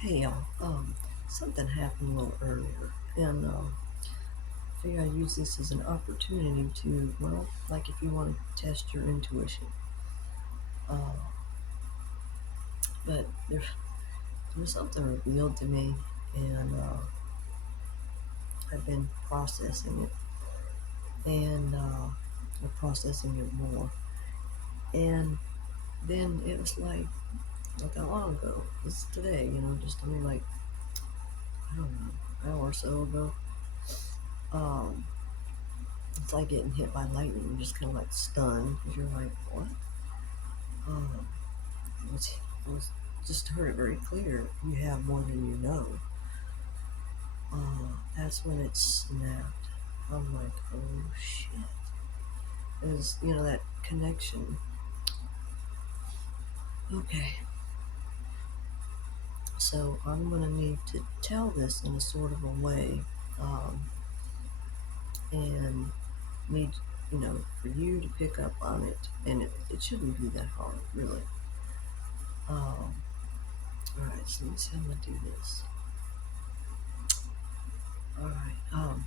Hey y'all, something happened a little earlier, and I figure I use this as an opportunity to, well, like if you want to test your intuition. Uh, but there was something revealed to me, and I've been processing it, and I'm processing it more. And then it was like not that long ago. It's today, just only like I don't know, an hour or so ago. Um, it's like getting hit by lightning. You're just kind of like stunned because you're like, what? Um, it was just heard it very clear. You have more than you know. That's when it snapped. I'm like, oh shit. It was, that connection. Okay, so I'm gonna need to tell this in a sort of a way, um, and need, for you to pick up on it, and it shouldn't be that hard, really. All right, so let me see how I'm gonna do this. All right, I'm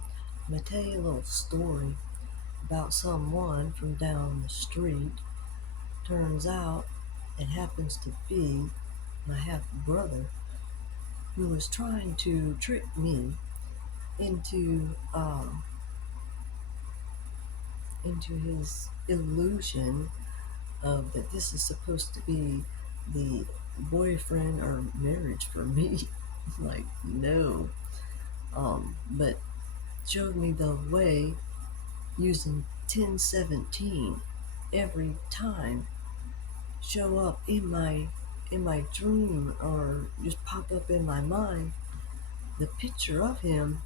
gonna tell you a little story about someone from down the street. Turns out it happens to be my half brother who was trying to trick me into into his illusion of that this is supposed to be the boyfriend or marriage for me. Like no, but showed me the way using 1017 every time show up in my dream or just pop up in my mind the picture of him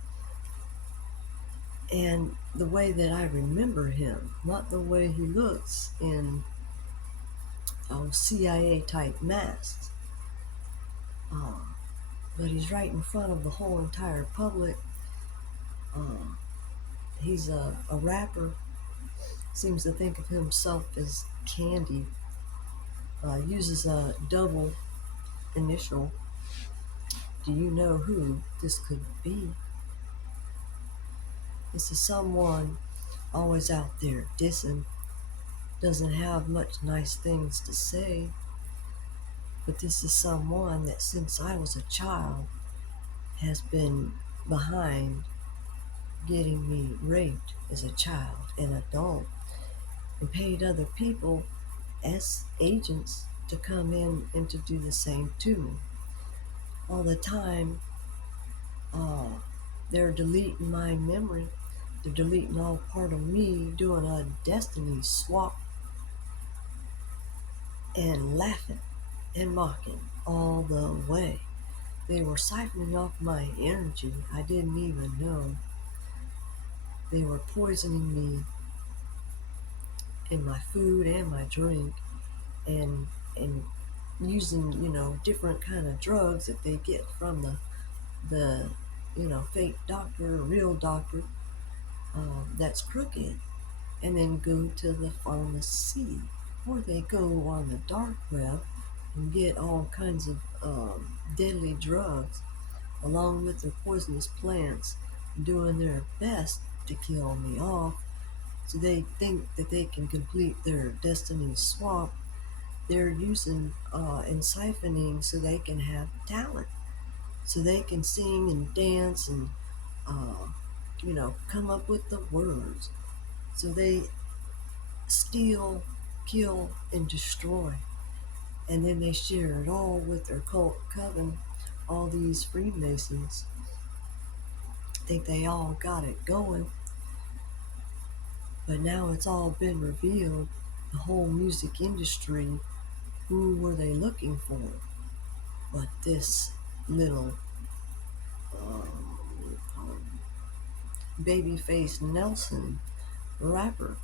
and the way that I remember him, not the way he looks in CIA type masks. Uh, but he's right in front of the whole entire public. Uh, he's a rapper, seems to think of himself as Candy, uses a double initial. Do you know who this could be? This is someone always out there dissing, doesn't have much nice things to say, but this is someone that since I was a child has been behind getting me raped as a child and adult and paid other people as agents to come in and to do the same to me. All the time, uh, they're deleting my memory. They're deleting all part of me, doing a destiny swap and laughing and mocking all the way. They were siphoning off my energy. I didn't even know. They were poisoning me in my food and my drink, and using different kind of drugs that they get from the fake doctor or real doctor, that's crooked, and then go to the pharmacy, or they go on the dark web and get all kinds of deadly drugs along with their poisonous plants, doing their best to kill me off. So they think that they can complete their destiny swap. They're using and siphoning so they can have talent, so they can sing and dance and uh, come up with the words. So they steal, kill, and destroy, and then they share it all with their cult coven. All these Freemasons think they all got it going, but now it's all been revealed. The whole music industry, who were they looking for? But this little um, babyface Nelson rapper.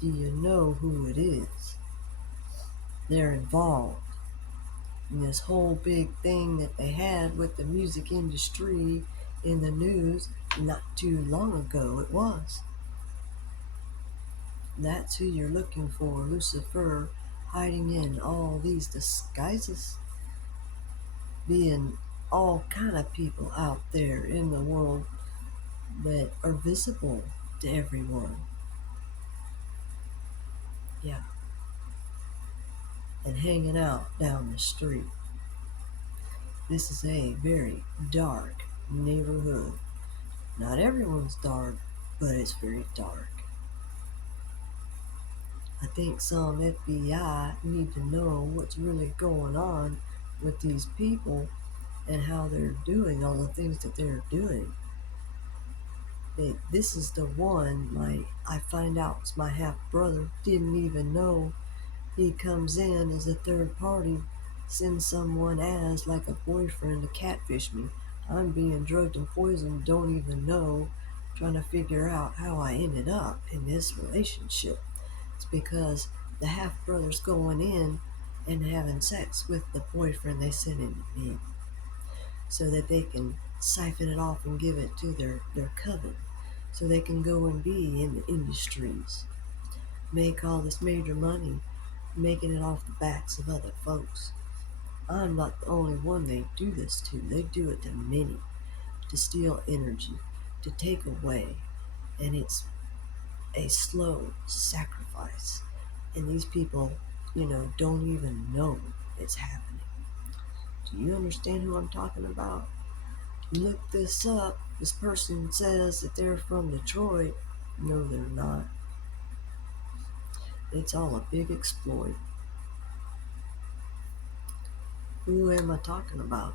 Do you know who it is? They're involved in this whole big thing that they had with the music industry in the news not too long ago. It was. That's who you're looking for, Lucifer hiding in all these disguises, being all kind of people out there in the world that are visible to everyone. Yeah, and hanging out down the street. This is a very dark neighborhood. Not everyone's dark, but it's very dark. I think some FBI need to know what's really going on with these people and how they're doing all the things that they're doing. This is the one I find out it's my half brother. Didn't even know he comes in as a third party, sends someone as like a boyfriend to catfish me. I'm being drugged and poisoned, don't even know, trying to figure out how I ended up in this relationship. It's because the half brother's going in and having sex with the boyfriend they sent in me so that they can siphon it off and give it to their coven so they can go and be in the industries, make all this major money, making it off the backs of other folks. I'm not the only one they do this to. They do it to many, to steal energy, to take away, and it's a slow sacrifice. And these people, don't even know it's happening. Do you understand who I'm talking about? Look this up. This person says that they're from Detroit. No, they're not. It's all a big exploit. Who am I talking about?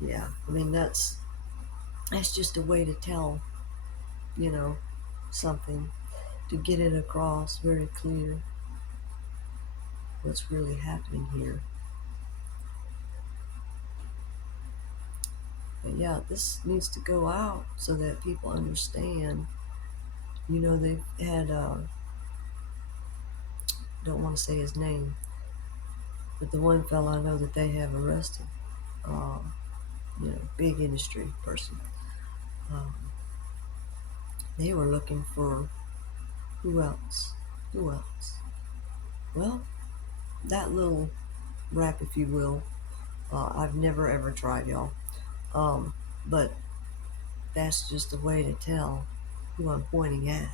Yeah, I mean that's just a way to tell, you know, something, to get it across very clear what's really happening here. But yeah, this needs to go out so that people understand. They've had don't want to say his name, but the one fella I know that they have arrested, um, big industry person. Um, they were looking for who else? Who else? Well, that little rap, if you will, I've never ever tried, y'all. But that's just a way to tell who I'm pointing at.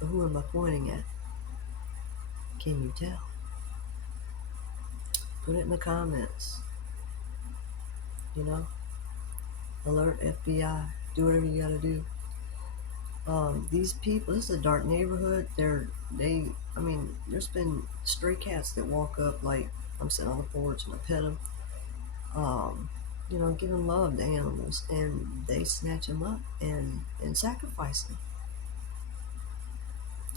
So who am I pointing at? Can you tell? Put it in the comments. You know, alert FBI. Do whatever you gotta do. These people. This is a dark neighborhood. I mean, there's been stray cats that walk up like I'm sitting on the porch and I pet them. Um, giving love to animals, and they snatch them up and sacrifice them.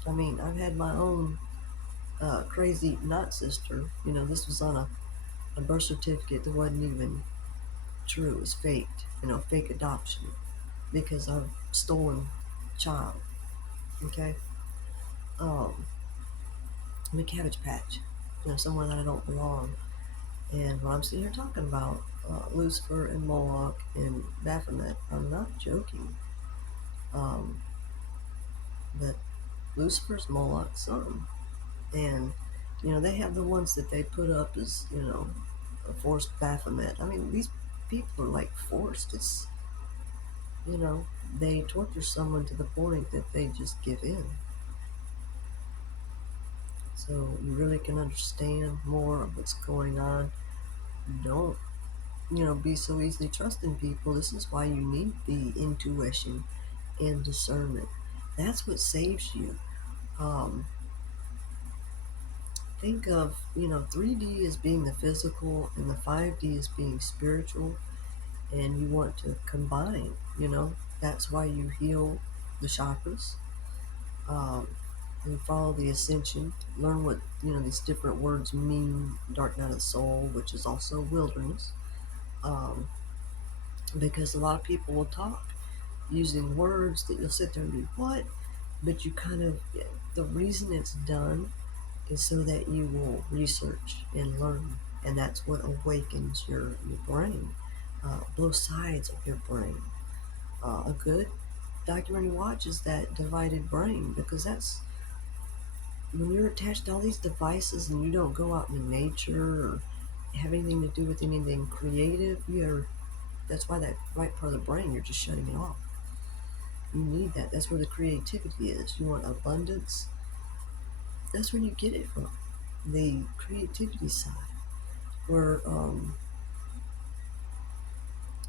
I mean, I've had my own crazy not sister. This was on a birth certificate that wasn't even true. It was faked. Fake adoption because I've stolen child. Okay, um, I'm a cabbage patch. Somewhere that I don't belong. And what I'm sitting here talking about, Lucifer and Moloch and Baphomet, I'm not joking. Um, but Lucifer's Moloch's son. And, they have the ones that they put up as, a forced Baphomet. I mean, these people are like forced. It's, they torture someone to the point that they just give in. So you really can understand more of what's going on. Don't, be so easily trusting people. This is why you need the intuition and discernment. That's what saves you. Um, think of, 3D as being the physical and the 5D as being spiritual, and you want to combine. That's why you heal the chakras, um, and follow the ascension, learn what these different words mean. Dark night of the soul, which is also wilderness, um, because a lot of people will talk using words that you'll sit there and be what, but you kind of, the reason it's done is so that you will research and learn, and that's what awakens your brain, both sides of your brain. A good documentary watch is that divided brain, because when you're attached to all these devices and you don't go out in nature or have anything to do with anything creative, that's why that right part of the brain, you're just shutting it off. You need that. That's where the creativity is. You want abundance. That's where you get it from. The creativity side, where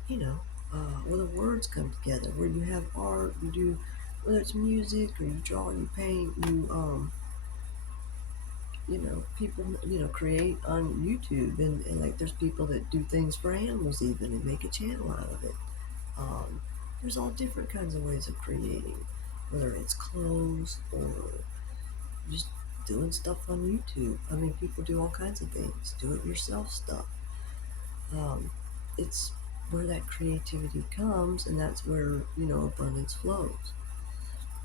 you know, where the words come together, where you have art, you do, whether it's music or you draw, you paint, people, create on YouTube, and like there's people that do things for animals even and make a channel out of it. Um, there's all different kinds of ways of creating, whether it's clothes or just doing stuff on YouTube. I mean, people do all kinds of things, do it yourself stuff. Um, it's where that creativity comes, and that's where, abundance flows.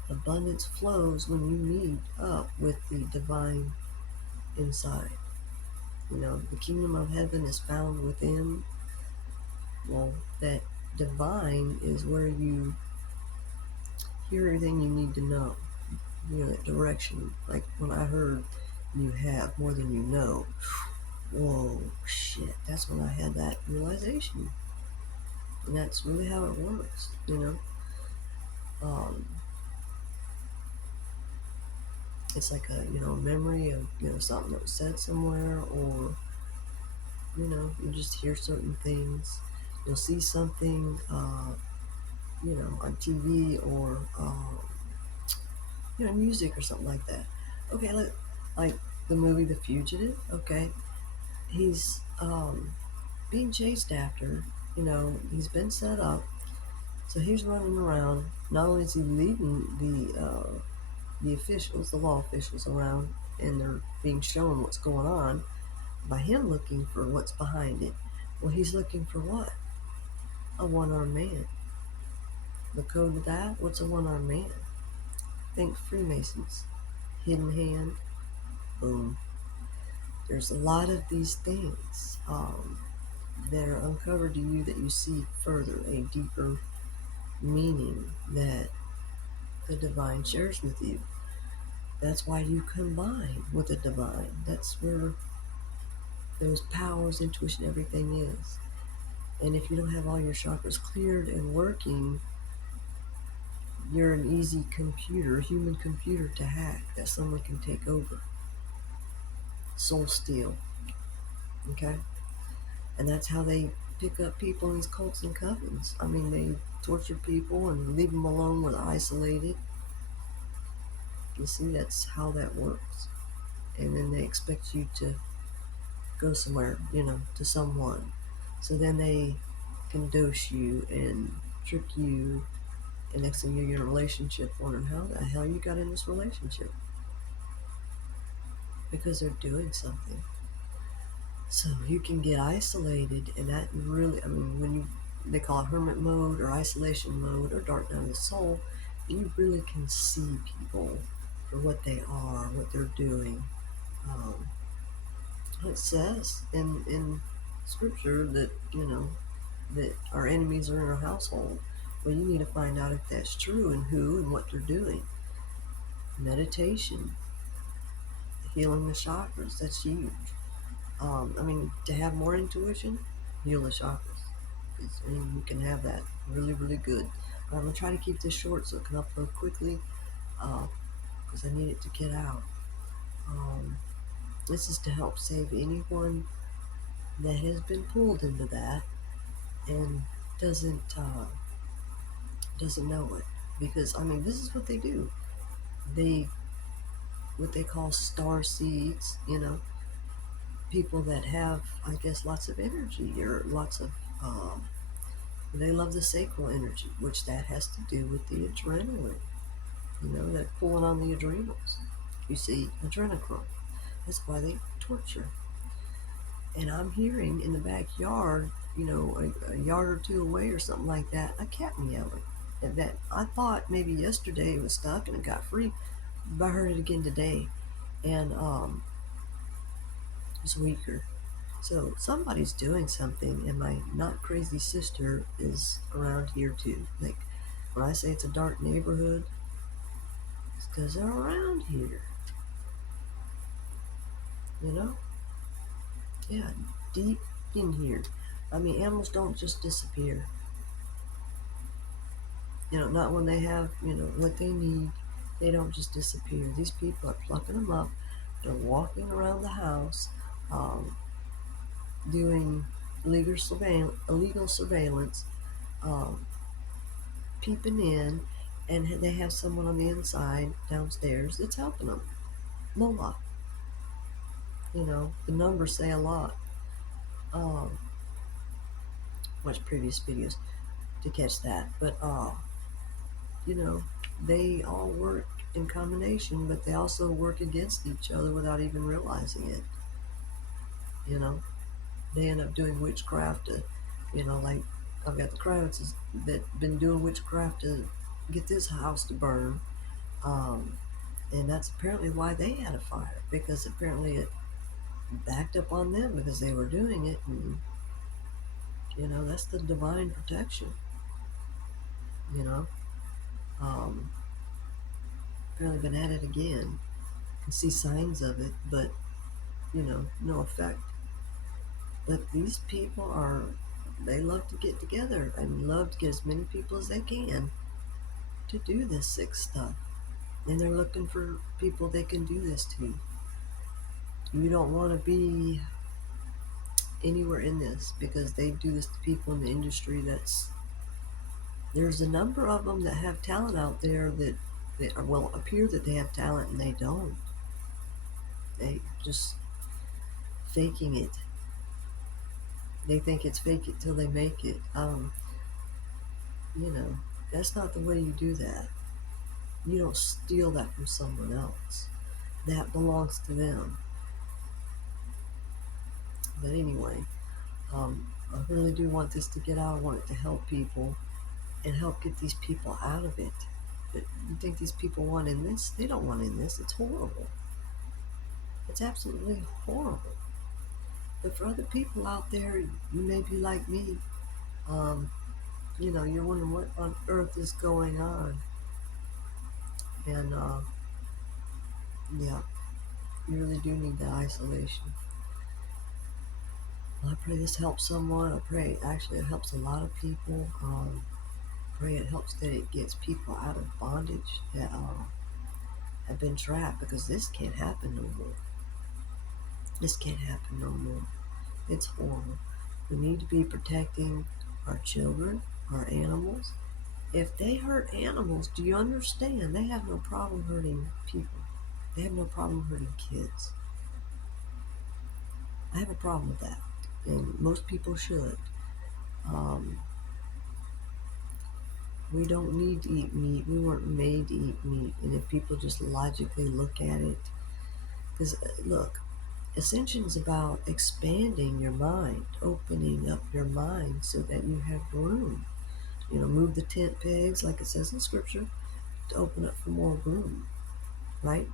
Abundance flows when you meet up with the divine inside. The kingdom of heaven is found within. Well, that divine is where you hear everything you need to know. That direction. Like when I heard you have more than you know, whoa, shit, that's when I had that realization. And that's really how it works. Um, it's like a memory of, something that was said somewhere, or, you just hear certain things. You'll see something, on TV or, music or something like that. Okay, like the movie The Fugitive, okay? He's being chased after, he's been set up. So he's running around. Not only is he leading the officials, the law officials around, and they're being shown what's going on by him looking for what's behind it. Well, he's looking for what? A one-armed man. The code of that? What's a one-armed man? Think Freemasons. Hidden hand. Boom. There's a lot of these things that are uncovered to you that you see further, a deeper meaning that the divine shares with you. That's why you combine with the divine. That's where those powers, intuition, everything is. And if you don't have all your chakras cleared and working, you're an easy computer, human computer to hack that someone can take over. Soul steal. Okay? And that's how they pick up people in these cults and covens. I mean, they torture people and leave them alone where they're isolated. You see, that's how that works. And then they expect you to go somewhere, to someone. So then they can dose you and trick you, and next thing you're in a relationship wondering how the hell you got in this relationship. Because they're doing something. So you can get isolated, and that really, I mean, they call it hermit mode or isolation mode or dark night of the soul, you really can see people for what they are, what they're doing. It says in scripture that, that our enemies are in our household. Well, you need to find out if that's true and who and what they're doing. Meditation, healing the chakras, that's huge. To have more intuition, heal the chakras. You can have that really, really good. I'm going to try to keep this short so it can upload quickly because I need it to get out. This is to help save anyone that has been pulled into that and doesn't know it. Because, this is what they do. What they call star seeds, people that have, I guess, lots of energy or lots of, they love the sacral energy, which that has to do with the adrenaline, that pulling on the adrenals. You see, adrenochrome. That's why they torture. And I'm hearing in the backyard, a yard or two away or something like that, a cat meowing. And that I thought maybe yesterday it was stuck and it got free, but I heard it again today, and it's weaker. So somebody's doing something, and my not crazy sister is around here too. Like when I say it's a dark neighborhood, it's because they're around here. you know? Yeah, deep in here. I mean, animals don't just disappear. Not when they have, what they need. They don't just disappear. These people are plucking them up. They're walking around the house, um, doing illegal surveillance, um, peeping in, and they have someone on the inside downstairs that's helping them. Mola, the numbers say a lot. Um, Watch previous videos to catch that, but you know, they all work in combination, but they also work against each other without even realizing it. You know, they end up doing witchcraft to, like I've got the Chronicles that been doing witchcraft to get this house to burn. Um, and that's apparently why they had a fire, because apparently it backed up on them because they were doing it. And, that's the divine protection, you know. Um, Apparently been at it again. Can see signs of it, but, no effect. But these people they love to get together and love to get as many people as they can to do this sick stuff. And they're looking for people they can do this to. You don't want to be anywhere in this, because they do this to people in the industry there's a number of them that have talent out there that appear that they have talent and they don't. They just faking it. They think it's fake it till they make it. You know, that's not the way you do that. You don't steal that from someone else. That belongs to them. But anyway, I really do want this to get out. I want it to help people and help get these people out of it. But you think these people want in this? They don't want in this. It's horrible. It's absolutely horrible. But for other people out there, you may be like me. Um, you're wondering what on earth is going on. And yeah, you really do need that isolation. Well, I pray this helps someone. I pray actually it helps a lot of people. I pray it helps that it gets people out of bondage that have been trapped, because this can't happen no more. This can't happen no more. It's horrible. We need to be protecting our children, our animals. If they hurt animals, do you understand? They have no problem hurting people. They have no problem hurting kids. I have a problem with that, and most people should. Um, we don't need to eat meat. We weren't made to eat meat. And if people just logically look at it, because look, Ascension is about expanding your mind, opening up your mind so that you have room. Move the tent pegs, like it says in Scripture, to open up for more room, right?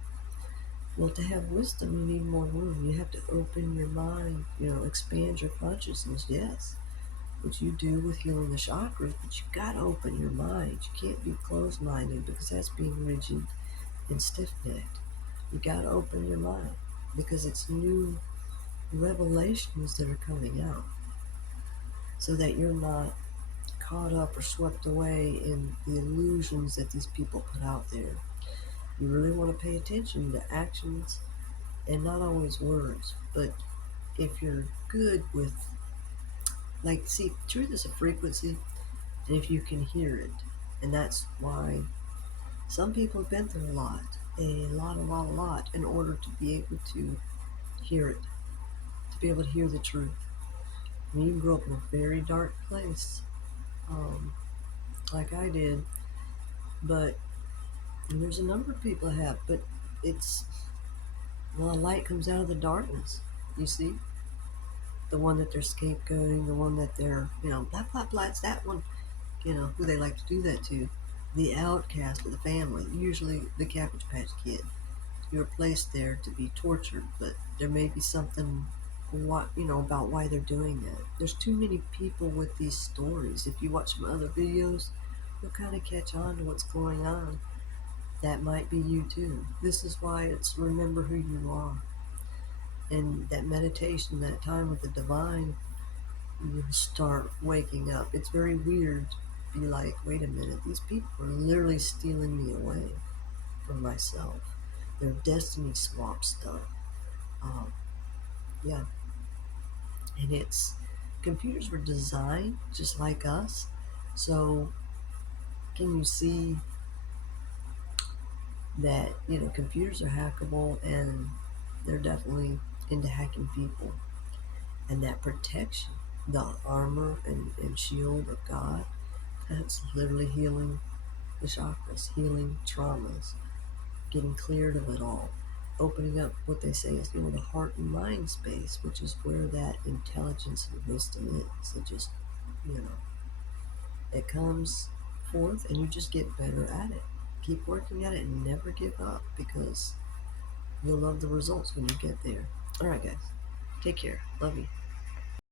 Well, to have wisdom, you need more room. You have to open your mind, expand your consciousness, yes, which you do with healing the chakras, but you got to open your mind. You can't be closed-minded, because that's being rigid and stiff-necked. You got to open your mind, because it's new revelations that are coming out, so that you're not caught up or swept away in the illusions that these people put out there. You really want to pay attention to actions and not always words. But if you're good with, like, see, truth is a frequency, and if you can hear it, and that's why some people have been through a lot, in order to be able to hear it, to be able to hear the truth. And you grew up in a very dark place, um, like I did, but and there's a number of people that have, but it's, well, a light comes out of the darkness, you see? The one that they're scapegoating, the one that they're, blah, blah, blah, it's that one, who they like to do that to. The outcast of the family, usually the Cabbage Patch Kid. You're placed there to be tortured, but there may be something, about why they're doing that. There's too many people with these stories. If you watch some other videos, you'll kind of catch on to what's going on. That might be you too. This is why it's remember who you are. And that meditation, that time with the divine, you'll start waking up. It's very weird to be like, wait a minute, these people are literally stealing me away from myself. Their destiny swap stuff. Um, yeah, and it's computers were designed just like us. So can you see that computers are hackable, and they're definitely into hacking people, and that protection, the armor and shield of God, that's literally healing the chakras, healing traumas, getting cleared of it all, opening up what they say is the heart and mind space, which is where that intelligence and wisdom is. It just you know it comes forth, and you just get better at it. Keep working at it and never give up, because you'll love the results when you get there. All right, guys. Take care. Love you.